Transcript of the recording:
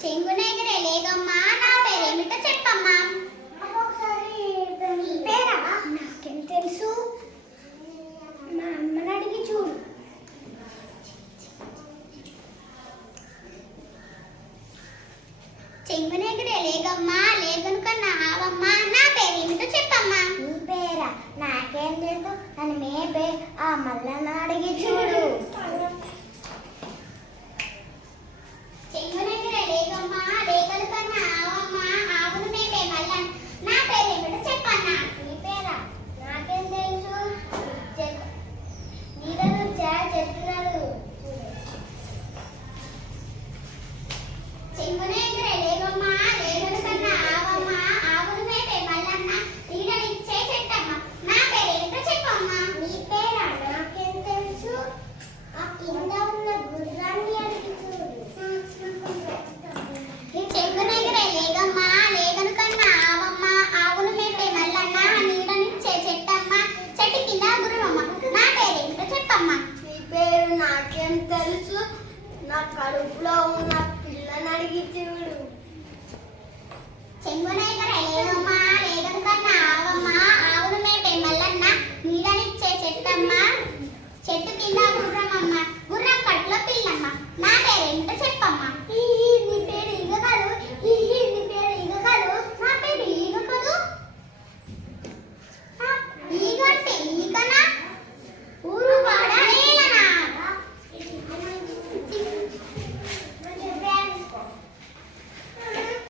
చెంగునెగిరే లేగమ్మా నా పేరేమిటో చెప్పమ్మా. ఒకసారి నీ పేరా? నాకేం తెలుసు, మా అమ్మని అడిగి చూడు. చెంగునెగిరే లేగమ్మా లేగను కన్నా ఆవమ్మా నా పేరేమిటో చెప్పమ్మా. నీ పేరా? నాకేం తెలుసు, అని మే పే ఆ మల్లన్న అడిగి చూడు. చెంగునెగిరే లేగమ్మా లేగను కన్నా ఆవమ్మా ఆవును మేపే మల్లన్న నా పేరేమిటో చెప్పన్నా. నీ పేరా? నాకేం తెలుసు, నీడలు చెప్తున్నారు. చెంగునెగిరే లేగమ్మా లేగను కన్నా ఆవమ్మా ఆవును మేపే మల్లన్న నీడనిచ్చే చెట్టమ్మ నా పేరేమిటో చెప్పమ్మా. నీ పేరా? నాకేం తెలుసు, ఆ కింద ఉన్న గుర్రాన్ని అడిగి చూడు. చెంగునెగిరే లేగమ్మా లేగను కన్నా ఆవమ్మ ఆవును మేపే మల్లన్న నీడనిచ్చే చెట్టమ్మ చెట్టు కింద గుర్రమ్మ నా పేరేమిటో చెప్పమ్మా. నీ పేరు? నాకేం తెలుసు, నా కడుపులో ఉన్న పిల్లని అడిగి చూడు. చెంగునెగిరే లేగమ్మా లేగను కన్నా ఆవమ్మ ఆవును మేపే మల్లన్న నీడనిచ్చే చెట్టమ్మ చెట్టు కింద గుర్రమమ్మ గుర్రం కడుపులో పిల్లమ్మ నా పేరు